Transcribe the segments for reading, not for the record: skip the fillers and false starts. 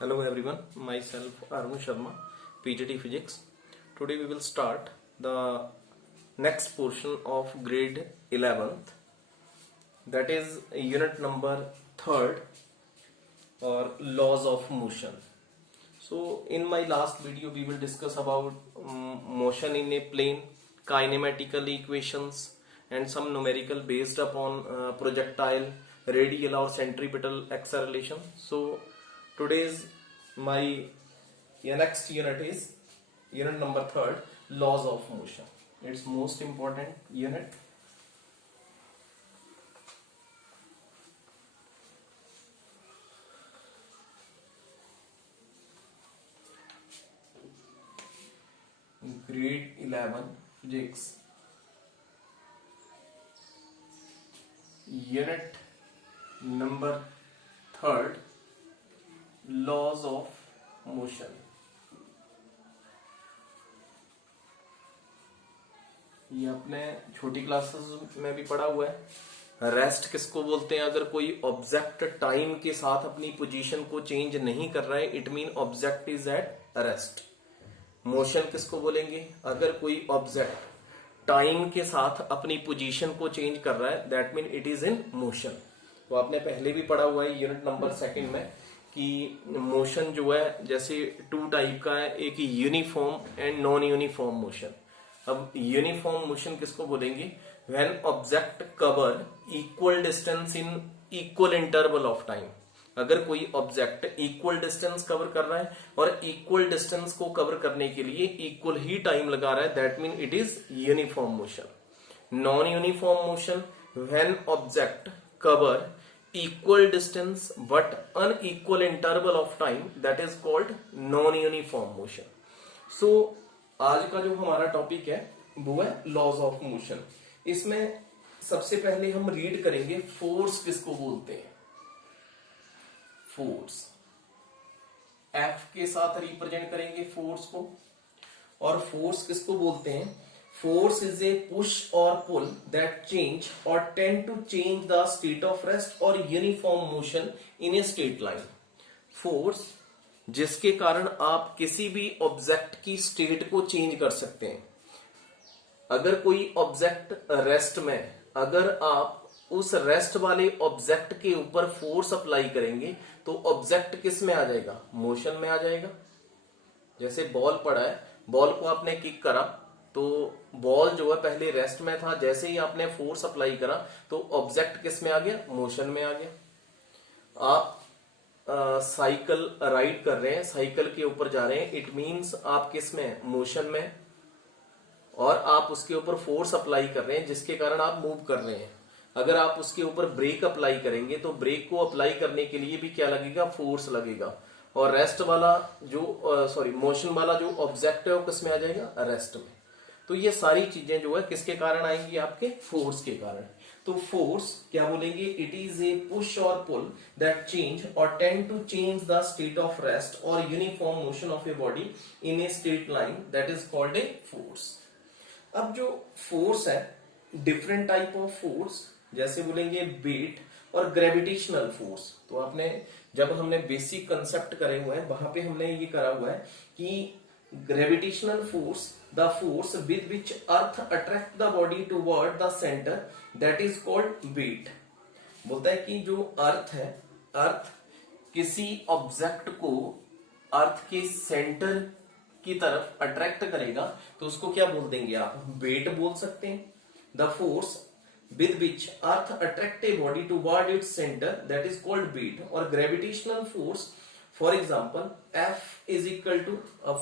Hello everyone, myself Arun Sharma, PGT Physics. Today we will start the next portion of grade 11th, that is unit number 3rd, or laws of motion. So in my last video we will discuss about motion in a plane, kinematical equations and some numerical based upon projectile, radial or centripetal acceleration. So today's my next unit is unit number 3rd, laws of motion. It's most important unit. Grade 11 physics, unit number 3rd, laws of motion. ये अपने छोटी classes में भी पढ़ा हुआ है। Rest किसको बोलते हैं? अगर कोई ऑब्जेक्ट टाइम के साथ अपनी पोजीशन को चेंज नहीं कर रहा है, it mean object is at rest. Motion किसको बोलेंगे? अगर कोई ऑब्जेक्ट टाइम के साथ अपनी पोजीशन को चेंज कर रहा है, that mean it is in motion. तो आपने पहले भी पढ़ा हुआ है यूनिट नंबर 2 में कि मोशन जो है जैसे 2 टाइप का है, एक uniform and non uniform motion. अब यूनिफॉर्म मोशन किसको बोलेंगे? When object cover equal distance in equal interval of time. अगर कोई ऑब्जेक्ट इक्वल डिस्टेंस कवर कर रहा है और इक्वल डिस्टेंस को कवर करने के लिए इक्वल ही टाइम लगा रहा है, that mean it is uniform motion. Non uniform motion, when object cover equal distance but unequal interval of time, that is called non uniform motion. So आज का जो हमारा टॉपिक है वो है लॉज ऑफ मोशन। इसमें सबसे पहले हम रीड करेंगे फोर्स किसको बोलते हैं। फोर्स एफ के साथ रिप्रेजेंट करेंगे फोर्स को। और फोर्स किसको बोलते हैं? फोर्स इज ए पुश और पुल दैट चेंज और tend to change the state of rest और uniform motion in a straight line. Force जिसके कारण आप किसी भी ऑब्जेक्ट की स्टेट को चेंज कर सकते हैं। अगर कोई ऑब्जेक्ट रेस्ट में, अगर आप उस रेस्ट वाले ऑब्जेक्ट के ऊपर फोर्स अप्लाई करेंगे तो ऑब्जेक्ट किस में आ जाएगा? मोशन में आ जाएगा। जैसे बॉल पड़ा है, बॉल को आपने किक करा तो बॉल जो है पहले रेस्ट में था, जैसे ही आपने फोर्स अप्लाई करा तो ऑब्जेक्ट किस में आ गया? मोशन में आ गया। आप साइकिल राइड कर रहे हैं, साइकिल के ऊपर जा रहे हैं, इट मीन्स आप किस में? मोशन में। और आप उसके ऊपर फोर्स अप्लाई कर रहे हैं जिसके कारण आप मूव कर रहे हैं। अगर आप उसके ऊपर ब्रेक अप्लाई करेंगे तो ब्रेक को अप्लाई करने के लिए भी क्या लगेगा? फोर्स लगेगा। और रेस्ट वाला जो मोशन वाला जो ऑब्जेक्ट है वो किस में आ जाएगा? रेस्ट में। तो ये सारी चीजें जो है किसके कारण आएंगी? आपके फोर्स के कारण। तो फोर्स क्या बोलेंगे? इट इज ए पुश और पुल दैट चेंज और tend to change the state of rest और uniform motion of a body in a straight line, that is called a force. अब जो फोर्स है, डिफरेंट टाइप ऑफ फोर्स, जैसे बोलेंगे wait और gravitational force. तो आपने जब हमने बेसिक कंसेप्ट करे हुए हैं वहां पे हमने ये करा हुआ है कि gravitational force, the force with which earth attract the body toward the centre, that is called weight. बोलता है कि जो अर्थ है, अर्थ किसी ऑब्जेक्ट को अर्थ के सेंटर की तरफ अट्रैक्ट करेगा तो उसको क्या बोल देंगे आप? वेट बोल सकते हैं। The force with which earth attract a body toward its center, that is called weight. और gravitational force, for example, F is equal to a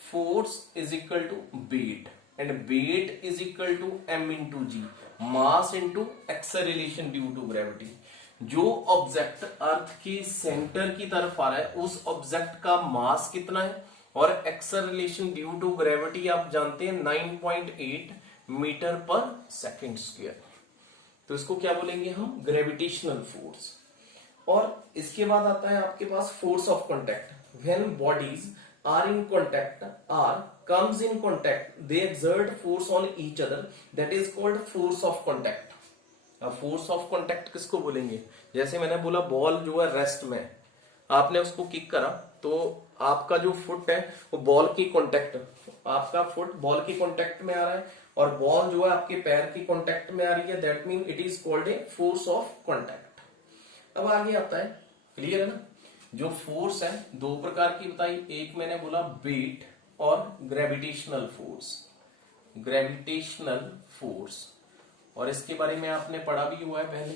force is equal to weight, and weight is equal to m into g, mass into acceleration due to gravity. जो object अर्थ के centre की तरफ आ रहा है उस object का मास कितना है, और एक्सेलरेशन ड्यू टू ग्रेविटी आप जानते हैं 9.8 मीटर पर सेकेंड स्क्वायर। तो इसको क्या बोलेंगे हम? Gravitational force. और इसके बाद आता है आपके पास force of contact. When bodies are in contact, are comes in contact, they exert force on each other, that is called force of contact. अब फोर्स ऑफ कांटेक्ट किसको बोलेंगे? जैसे मैंने बोला बॉल जो है रेस्ट में, आपने उसको किक करा तो आपका जो फुट है वो बॉल की कांटेक्ट, आपका फुट बॉल की कांटेक्ट में आ रहा है और बॉल जो है आपके पैर की कांटेक्ट में आ रही है, that mean it is called a force of contact. अब आगे आता है, क्लियर है ना, जो फोर्स है दो प्रकार की बताई, एक मैंने बोला वेट और ग्रेविटेशनल फोर्स, ग्रेविटेशनल फोर्स, और इसके बारे में आपने पढ़ा भी हुआ है पहले।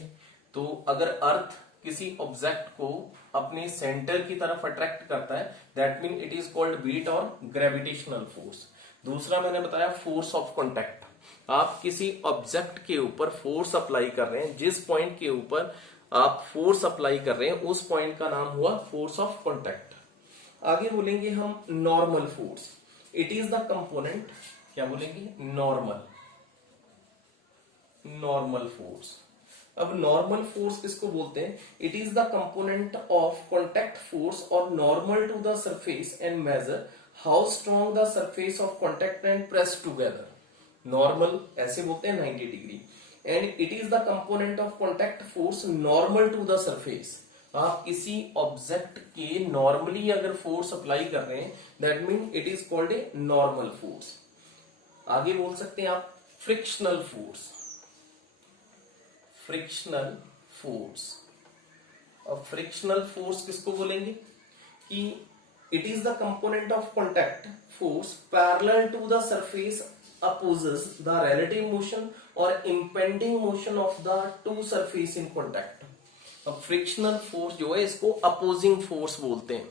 तो अगर अर्थ किसी ऑब्जेक्ट को अपने सेंटर की तरफ अट्रैक्ट करता है, that mean it is called weight और ग्रेविटेशनल फोर्स। दूसरा मैंने बताया फोर्स ऑफ कांटेक्ट, आप किसी ऑब्जेक्ट के ऊपर फोर्स अप्लाई कर रहे हैं, जिस पॉइंट के ऊपर आप फोर्स अप्लाई कर रहे हैं उस पॉइंट का नाम हुआ फोर्स ऑफ कांटेक्ट। आगे बोलेंगे हम normal force, it is the component, क्या बोलेंगे, नॉर्मल, नॉर्मल फोर्स। अब नॉर्मल फोर्स किसको बोलते हैं, it is the component of contact force और normal to the surface and measure how strong the surface of contact and press together. Normal ऐसे बोलते हैं 90 degree, and it is the component of contact force normal to the surface. आप किसी object के normally अगर force apply कर रहे हैं, that mean it is called a normal force. आगे बोल सकते हैं आप फ्रिक्शनल फोर्स, फ्रिक्शनल फोर्स। अब फ्रिक्शनल फोर्स किसको बोलेंगे कि it is the component of contact force parallel to the surface opposes the relative motion or impending motion of the two surface in contact। अब फ्रिक्शनल फोर्स जो है इसको opposing force बोलते हैं।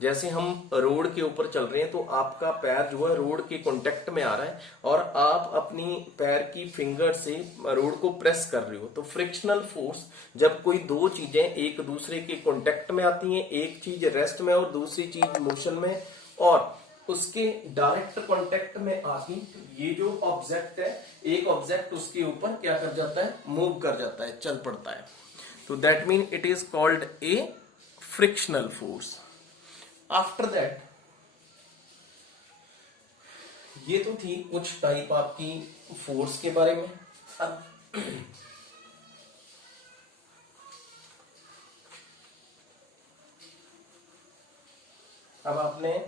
जैसे हम रोड के ऊपर चल रहे हैं तो आपका पैर जो है रोड के कांटेक्ट में आ रहा है और आप अपनी पैर की फिंगर से रोड को प्रेस कर रहे हो, तो फ्रिक्शनल फोर्स जब कोई दो चीजें एक दूसरे के कांटेक्ट में आती हैं, एक चीज रेस्ट में और दूसरी चीज मोशन में, और उसके डायरेक्ट कांटेक्ट में आती, ये जो ऑब्जेक्ट है एक ऑब्जेक्ट उसके ऊपर क्या कर जाता है, मूव कर जाता है, चल पड़ता है, तो that mean it is called A frictional force. After that, ये तो थी कुछ टाइप आपकी फोर्स के बारे में। अब आपने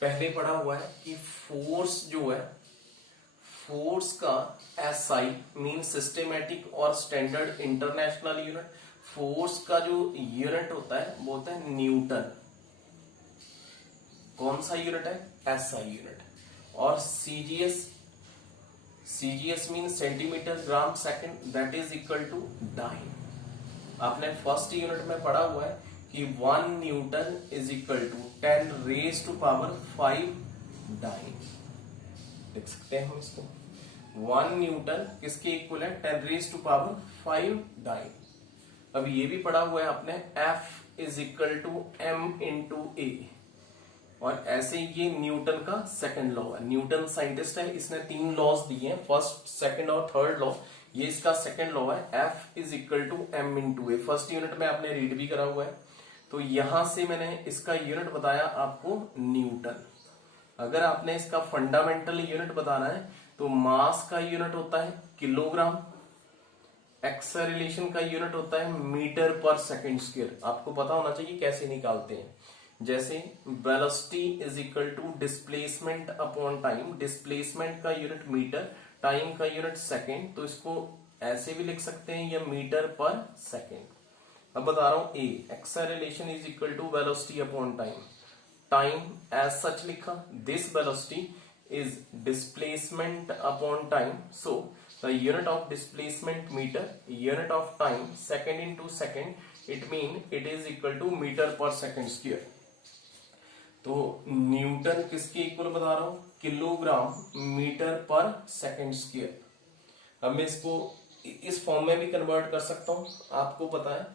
पहले पढ़ा हुआ है कि फोर्स जो है, फोर्स का एसआई मीन सिस्टेमेटिक और स्टैंडर्ड इंटरनेशनल यूनिट, फोर्स का जो यूनिट होता है वो होता है न्यूटन। कौन सा यूनिट है, एसआई यूनिट। और CGS, CGS mean centimetre gram second, that is equal to dyne. आपने फर्स्ट यूनिट में पढ़ा हुआ है कि 1 newton is equal to 10 raise to power 5 dyne. लिख सकते हैं हम इसको, 1 न्यूटन किसके इक्वल है, 10 रेज टू पावर 5 डाइन। अब ये भी पढ़ा हुआ है आपने, F is equal to M into A, और ऐसे ये न्यूटन का सेकंड लॉ है। न्यूटन साइंटिस्ट है, इसने 3 लॉज दिए हैं, फर्स्ट, सेकंड और थर्ड लॉ, ये इसका सेकंड लॉ है। F is equal to M into A, first unit में आपने रीड भी करा हुआ है। तो यहां से मैंने इसका यूनिट बताया आपको न्यूटन। अगर आपने इसका फंडामेंटल यूनिट बताना है तो मास का यूनिट होता है किलोग्राम, एक्सेलरेशन का यूनिट होता है मीटर पर सेकंड स्क्वायर। आपको पता होना चाहिए कैसे निकालते हैं। जैसे velocity is equal to displacement upon time, displacement का यूनिट मीटर, टाइम का यूनिट सेकंड, तो इसको ऐसे भी लिख सकते हैं या मीटर पर सेकंड। अब बता रहा हूं, A acceleration is equal to velocity upon time, time as such लिखा, this velocity is displacement upon time, so the unit of displacement meter, unit of time second into second, it mean it is equal to meter per second square। तो Newton किसके equal बता रहा हूं, kilogram metre पर second square. अब मैं इसको इस फॉर्म में भी कन्वर्ट कर सकता हूं। आपको पता है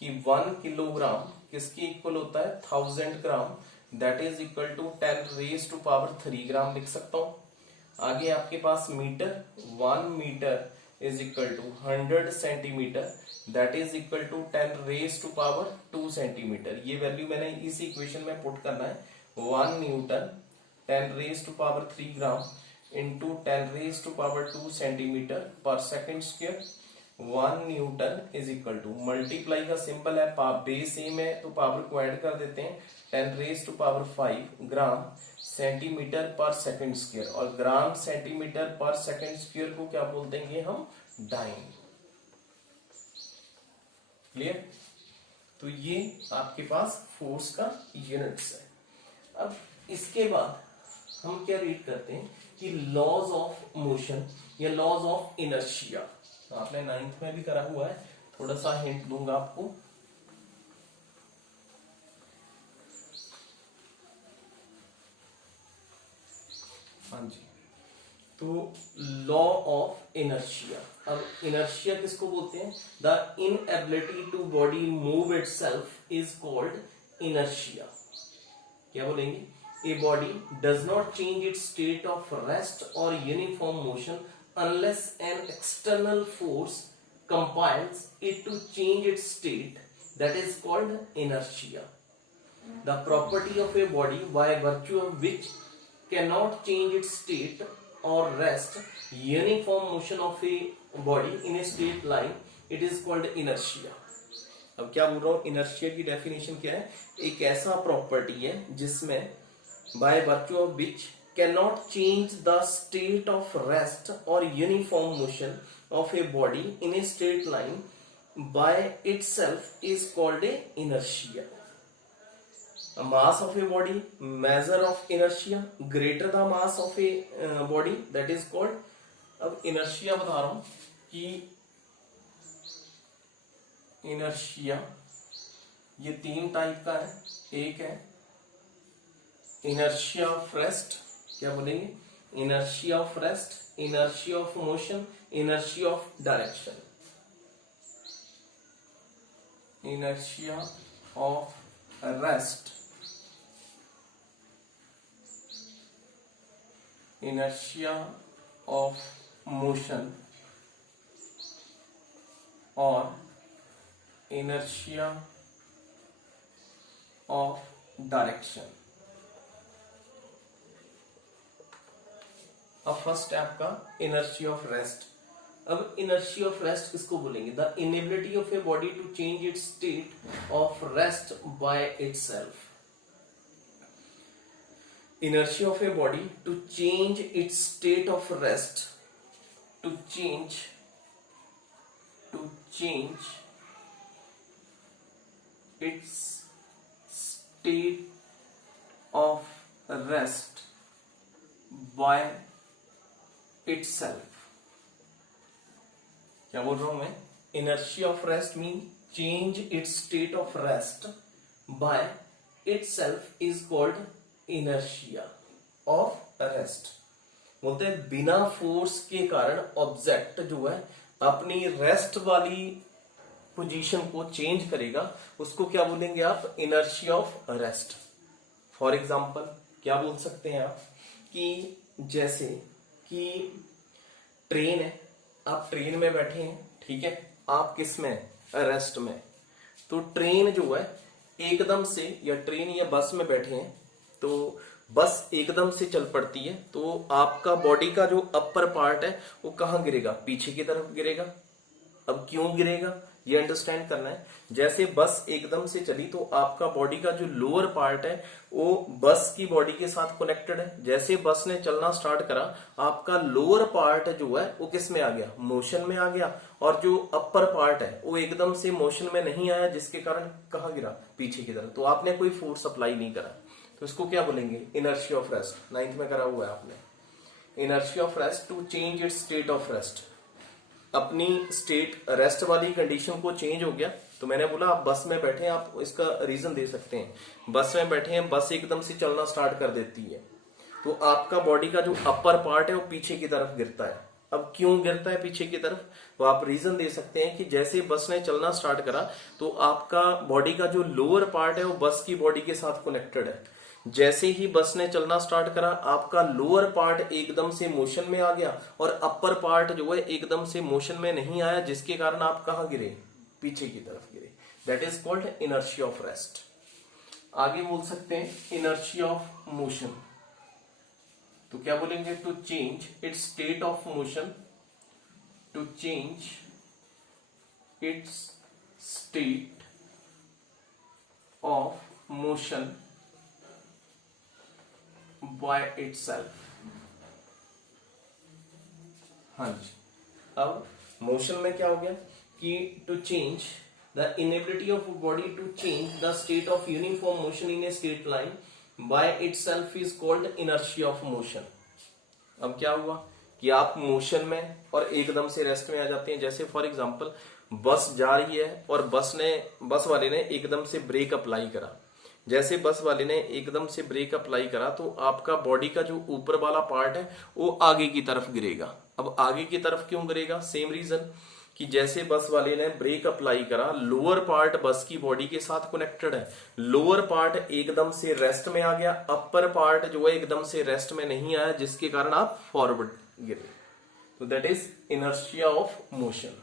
कि 1 किलोग्राम किसके इक्वल होता है, 1000 gram, that is equal to 10 raise to power 3 gram लिख सकता हूं। आगे आपके पास metre, 1 metre is equal to 100 centimetre, that is equal to 10 raise to power 2 centimetre. ये वैल्यू मैंने इस इक्वेशन में पुट करना है, 1 newton 10 raise to power 3 gram into 10 raise to power 2 centimetre per second square. 1 newton is equal to, multiply का symbol है, base same है तो पावर को ऐड कर देते हैं, 10⁵ ग्राम सेंटीमीटर पर सेकंड स्क्वायर, और ग्राम सेंटीमीटर पर सेकंड स्क्वायर को क्या बोल देंगे हम, डाइन। क्लियर? तो ये आपके पास फोर्स का यूनिट्स है। अब इसके बाद हम क्या रीड करते हैं कि लॉज ऑफ मोशन या लॉज ऑफ इनर्शिया, आपने 9th में भी करा हुआ है, थोड़ा सा हिंट दूंगा आपको। हाँ जी, तो लॉ ऑफ इनर्शिया। अब इनर्शिया किसको बोलते हैं? The inability to body move itself is called inertia. क्या बोलेंगे? A body does not change its state of rest और uniform motion unless an external force compels it to change its state, that is called inertia. The property of a body by virtue of which cannot change its state or rest, uniform motion of a body in a straight line, it is called inertia. अब क्या बोल रहा हूं, inertia की definition क्या है? एक ऐसा प्रॉपर्टी है जिसमें by virtue of which cannot change the state of rest or uniform motion of a body in a straight line by itself is called a inertia. A mass of a body, measure of inertia, greater the mass of a body, that is called, अब inertia बता रहा हूं कि inertia ये 3 type का है। एक है inertia of rest, क्या बोलेंगे? inertia of rest, inertia of motion, inertia of direction. Inertia of rest, inertia of motion और inertia of direction. अब फर्स्ट है आपका इनर्शिया ऑफ रेस्ट। अब इनर्शिया ऑफ रेस्ट किसको बोलेंगे? The inability of a body to change its state of rest by itself. Inertia of a body to change its state of rest, to change its state of rest by itself. क्या बोल रहा हूं मैं? inertia of rest mean change its state of rest by itself is called inertia of rest. बोलते हैं बिना force के कारण ऑब्जेक्ट जो है अपनी रेस्ट वाली पोजीशन को चेंज करेगा, उसको क्या बोलेंगे आप? Inertia of rest. For example क्या बोल सकते हैं आप कि जैसे कि ट्रेन है, आप ट्रेन में बैठे हैं, ठीक है, आप किस में? रेस्ट में। तो ट्रेन जो है एकदम से, या ट्रेन या बस में बैठे हैं, तो बस एकदम से चल पड़ती है, तो आपका बॉडी का जो अपर पार्ट है वो कहाँ गिरेगा? पीछे की तरफ गिरेगा। अब क्यों गिरेगा ये अंडरस्टैंड करना है। जैसे बस एकदम से चली तो आपका बॉडी का जो लोअर पार्ट है वो बस की बॉडी के साथ कनेक्टेड है। जैसे बस ने चलना स्टार्ट करा, आपका लोअर पार्ट जो है वो किस में आ गया? मोशन में आ गया, और जो अपर पार्ट है वो एकदम से मोशन में नहीं आया, जिसके कारण कहाँ गिरा? पीछे की तरफ। तो आपने कोई फोर्स अप्लाई नहीं करा, तो इसको क्या बोलेंगे? Inertia of rest. 9th में करा हुआ है आपने। Inertia of rest to change its state of rest, अपनी स्टेट रेस्ट वाली कंडीशन को चेंज हो गया। तो मैंने बोला आप बस में बैठे हैं, आप इसका रीजन दे सकते हैं। बस में बैठे हैं, बस एकदम से चलना स्टार्ट कर देती है, तो आपका बॉडी का जो अपर पार्ट है वो पीछे की तरफ गिरता है। अब क्यों गिरता है पीछे की तरफ? तो आप रीजन दे सकते हैं कि जैसे बस ने चलना स्टार्ट करा तो आपका बॉडी का जो लोअर पार्ट है वो बस की बॉडी के साथ कनेक्टेड है। जैसे ही बस ने चलना स्टार्ट करा, आपका लोअर पार्ट एकदम से मोशन में आ गया, और अपर पार्ट जो है एकदम से मोशन में नहीं आया, जिसके कारण आप कहाँ गिरे? पीछे की तरफ गिरे। That is called inertia of rest. आगे बोल सकते हैं इनर्शिया ऑफ मोशन। तो क्या बोलेंगे? To change its state of motion, to change its state of motion by itself। हाँ जी, अब मोशन में क्या हो गया कि to change the inability of body to change the state of uniform motion in a straight line by itself is called inertia of motion. अब क्या हुआ कि आप मोशन में और एकदम से रेस्ट में आ जाते हैं। जैसे फॉर एग्जांपल बस जा रही है और बस वाले ने एकदम से ब्रेक अप्लाई करा। जैसे बस वाले ने एकदम से ब्रेक अप्लाई करा तो आपका बॉडी का जो ऊपर वाला पार्ट है वो आगे की तरफ गिरेगा। अब आगे की तरफ क्यों गिरेगा? सेम रीजन कि जैसे बस वाले ने ब्रेक अप्लाई करा, लोअर पार्ट बस की बॉडी के साथ कनेक्टेड है, लोअर पार्ट एकदम से रेस्ट में आ गया, अपर पार्ट जो है एकदम से रेस्ट में नहीं आया, जिसके कारण आप फॉरवर्ड गिरे। तो that is inertia of motion.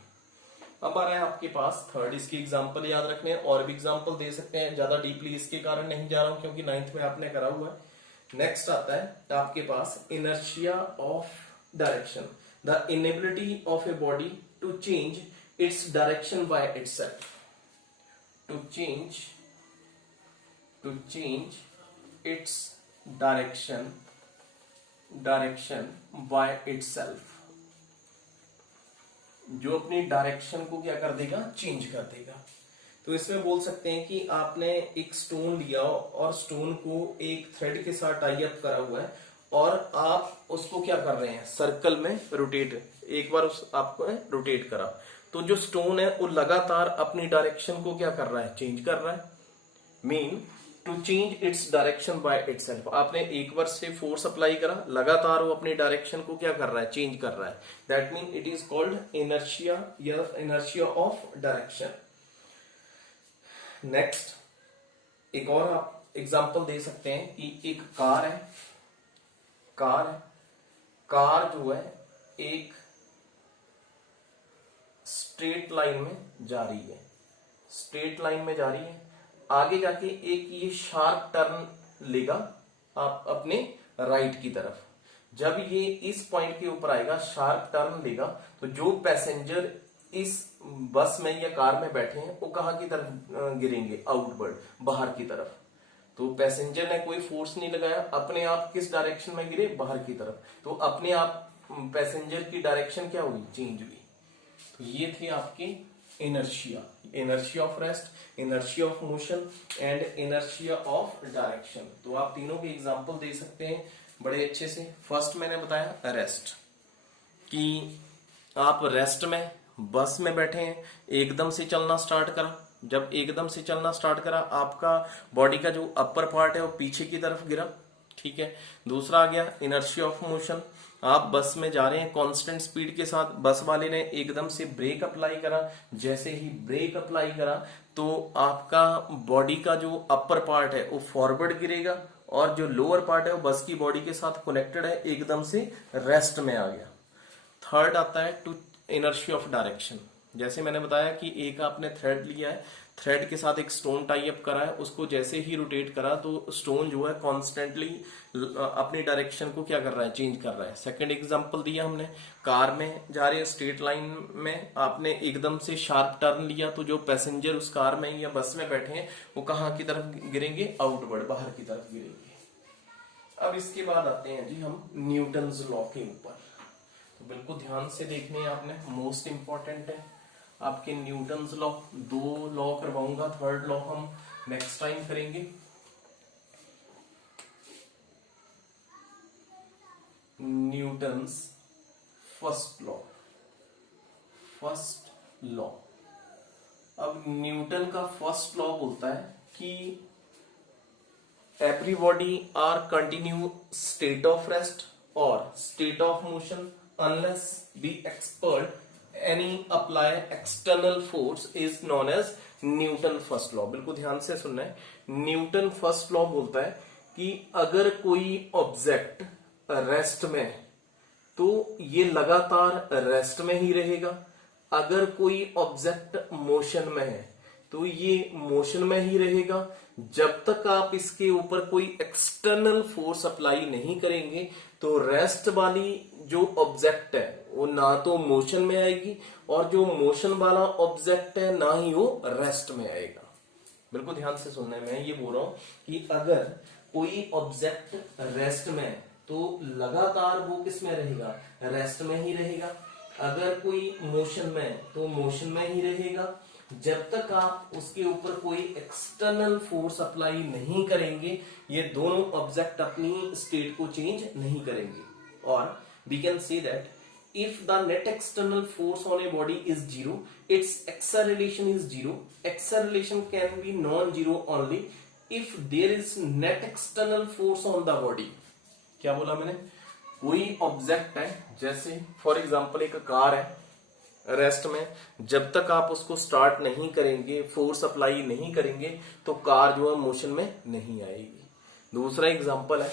अब आ रहा है आपके पास थर्ड, इसकी एग्जांपल याद रखने हैं, और भी एग्जांपल दे सकते हैं, ज्यादा डीपली इसके कारण नहीं जा रहा हूं क्योंकि 9th में आपने करा हुआ है। नेक्स्ट आता है आपके पास inertia of direction, the inability of a body to change its direction by itself, to change its direction by itself, जो अपनी डायरेक्शन को क्या कर देगा? चेंज कर देगा। तो इसमें बोल सकते हैं कि आपने एक स्टोन लिया और स्टोन को एक थ्रेड के साथ टाई अप करा हुआ है और आप उसको क्या कर रहे हैं? सर्कल में रोटेट, एक बार आपको रोटेट करा तो जो स्टोन है वो लगातार अपनी डायरेक्शन को क्या कर रहा है? चेंज कर रहा है। Mean to change its direction by itself, आपने एक बार से फोर्स अप्लाई करा, लगातार वो अपनी डायरेक्शन को क्या कर रहा है? चेंज कर रहा है। That mean it is called inertia या इनर्शिया ऑफ डायरेक्शन। नेक्स्ट एक और आप एग्जांपल दे सकते हैं कि एक कार है, कार जो है एक स्ट्रेट लाइन में जा रही है, स्ट्रेट लाइन में जा रही है, आगे जाके एक ये शार्प टर्न लेगा आप अपने राइट की तरफ। जब ये इस पॉइंट के ऊपर आएगा, शार्प टर्न लेगा, तो जो पैसेंजर इस बस में या कार में बैठे हैं वो कहां की तरफ गिरेंगे? आउटवर्ड, बाहर की तरफ। तो पैसेंजर ने कोई फोर्स नहीं लगाया, अपने आप किस डायरेक्शन में गिरे? बाहर की तरफ। तो अपने आप पैसेंजर की डायरेक्शन क्या हुई? चेंज हुई। तो ये थे आपके inertia, inertia of rest, inertia of motion and inertia of direction. तो आप तीनों के एग्जांपल दे सकते हैं बड़े अच्छे से। फर्स्ट मैंने बताया रेस्ट, कि आप रेस्ट में बस में बैठे हैं, एकदम से चलना स्टार्ट करा, जब एकदम से चलना स्टार्ट करा आपका बॉडी का जो अपर पार्ट है वो पीछे की तरफ गिरा। ठीक है। दूसरा आ गया इनर्शिया ऑफ मोशन, आप बस में जा रहे हैं कांस्टेंट स्पीड के साथ, बस वाले ने एकदम से ब्रेक अप्लाई करा, जैसे ही ब्रेक अप्लाई करा तो आपका बॉडी का जो अपर पार्ट है वो फॉरवर्ड गिरेगा और जो लोअर पार्ट है वो बस की बॉडी के साथ कनेक्टेड है, एकदम से रेस्ट में आ गया। थर्ड आता है टू इनर्शिया ऑफ डायरेक्शन। जैसे मैंने बताया कि एक आपने थ्रेड लिया है, थ्रेड के साथ एक स्टोन टाई अप करा है, उसको जैसे ही रोटेट करा तो स्टोन जो है कॉन्स्टेंटली अपनी डायरेक्शन को क्या कर रहा है? चेंज कर रहा है। सेकंड एग्जांपल दिया हमने, कार में जा रहे हैं स्ट्रेट लाइन में, आपने एकदम से शार्प टर्न लिया तो जो पैसेंजर उस कार में या बस में बैठे हैं वो कहाँ की तरफ गिरेंगे? आउटवर्ड, बाहर की तरफ गिरेंगे। अब इसके बाद आते हैं जी हम न्यूटन्स लॉ के ऊपर। तो बिल्कुल ध्यान से देखने हैं आपने, मोस्ट इंपॉर्टेंट है आपके न्यूटन्स लॉ। 2 लॉ करवाऊंगा, थर्ड लॉ हम नेक्स्ट टाइम करेंगे। Newton's first law. अब न्यूटन का फर्स्ट लॉ बोलता है कि everybody are continue state of rest और state of motion unless the expert any apply external force is known as Newton first law. बिल्कुल ध्यान से सुनना है, न्यूटन फर्स्ट लॉ बोलता है कि अगर कोई ऑब्जेक्ट रेस्ट में है तो ये लगातार रेस्ट में ही रहेगा, अगर कोई ऑब्जेक्ट मोशन में है तो ये मोशन में ही रहेगा, जब तक आप इसके ऊपर कोई एक्सटर्नल फोर्स अप्लाई नहीं करेंगे तो रेस्ट वाली जो ऑब्जेक्ट है वो ना तो मोशन में आएगी, और जो मोशन वाला ऑब्जेक्ट है ना ही वो रेस्ट में आएगा। बिल्कुल ध्यान से सुनना है, मैं ये बोल रहा हूं कि अगर कोई ऑब्जेक्ट रेस्ट में है तो लगातार वो किस में रहेगा, रेस्ट में ही रहेगा। अगर कोई मोशन में है तो मोशन में ही रहेगा, जब तक आप उसके ऊपर कोई एक्सटर्नल फोर्स अप्लाई नहीं करेंगे ये दोनों ऑब्जेक्ट अपनी स्टेट को चेंज नहीं करेंगे। और we can say that if the net external force on a body is zero, its acceleration is zero. Acceleration can be non-zero only if there is net external force on the body. क्या बोला मैंने, कोई object है, जैसे for example एक car है rest में, जब तक आप उसको स्टार्ट नहीं करेंगे, फोर्स अप्लाई नहीं करेंगे तो कार जो है मोशन में नहीं आएगी। दूसरा एग्जांपल है,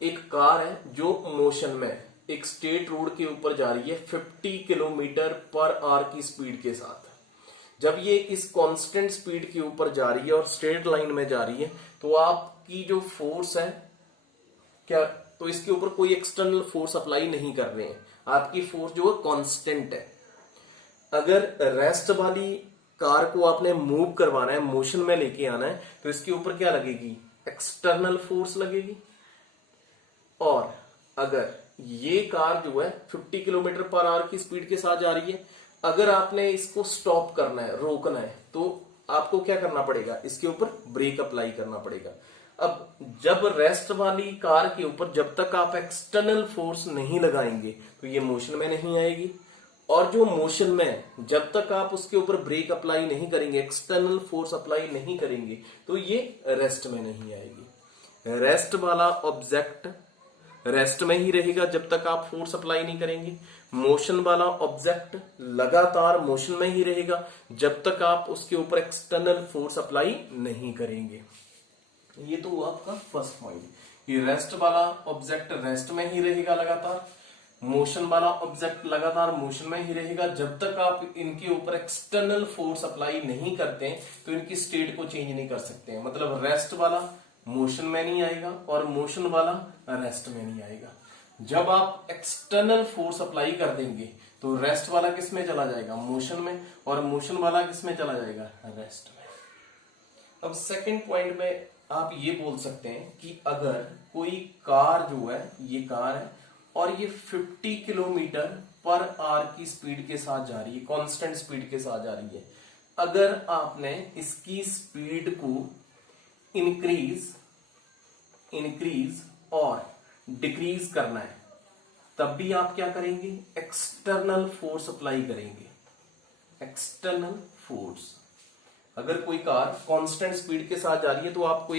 एक कार है जो मोशन में है, एक स्टेट रोड के ऊपर जा रही है 50 किलोमीटर पर आवर की स्पीड के साथ। जब ये इस कांस्टेंट स्पीड के ऊपर जा रही है और स्ट्रेट लाइन में जा रही है तो आपकी जो फोर्स है क्या, तो इसके ऊपर कोई एक्सटर्नल फोर्स अप्लाई नहीं कर रहे हैं, आपकी फोर्स जो है कांस्टेंट है। अगर रेस्ट वाली कार को आपने मूव करवाना है, मोशन में लेके आना है, तो इसके ऊपर क्या लगेगी, एक्सटर्नल फोर्स लगेगी। और अगर ये कार जो है 50 किलोमीटर पर आवर की स्पीड के साथ जा रही है, अगर आपने इसको स्टॉप करना है, रोकना है, तो आपको क्या करना पड़ेगा, इसके ऊपर ब्रेक अप्लाई करना पड़ेगा। अब जब रेस्ट वाली कार के ऊपर जब तक आप एक्सटर्नल फोर्स नहीं लगाएंगे तो ये मोशन में नहीं आएगी, और जो मोशन में जब तक आप उसके ऊपर ब्रेक अप्लाई नहीं करेंगे, एक्सटर्नल फोर्स अप्लाई नहीं करेंगे तो ये रेस्ट में नहीं आएगी। रेस्ट वाला ऑब्जेक्ट रेस्ट में ही रहेगा जब तक आप फोर्स अप्लाई नहीं करेंगे, मोशन वाला ऑब्जेक्ट लगातार मोशन में ही रहेगा जब तक आप उसके ऊपर एक्सटर्नल फोर्स अप्लाई नहीं करेंगे। ये तो आपका फर्स्ट पॉइंट, कि रेस्ट वाला ऑब्जेक्ट रेस्ट में ही रहेगा लगातार, मोशन वाला ऑब्जेक्ट लगातार मोशन में ही रहेगा, जब तक आप इनके ऊपर एक्सटर्नल फोर्स अप्लाई नहीं करते हैं तो इनकी स्टेट को चेंज नहीं कर सकते हैं। मतलब रेस्ट वाला मोशन में नहीं आएगा और मोशन वाला रेस्ट में नहीं आएगा। जब आप एक्सटर्नल फोर्स अप्लाई कर देंगे तो रेस्ट वाला किस में चला जाएगा, मोशन में, और मोशन वाला किस में चला जाएगा, रेस्ट में। अब सेकंड पॉइंट में आप ये बोल सकते हैं कि अगर कोई कार जो है, ये कार है और ये 50 किलोमीटर पर आवर की स्पीड के साथ जा रही है, कांस्टेंट स्पीड के साथ जा रही है, अगर आपने इसकी स्पीड को इंक्रीज और डिक्रीज करना है, तब भी आप क्या करेंगे, एक्सटर्नल फोर्स अप्लाई करेंगे। एक्सटर्नल फोर्स, अगर कोई कार कांस्टेंट स्पीड के साथ जा रही है तो आप कोई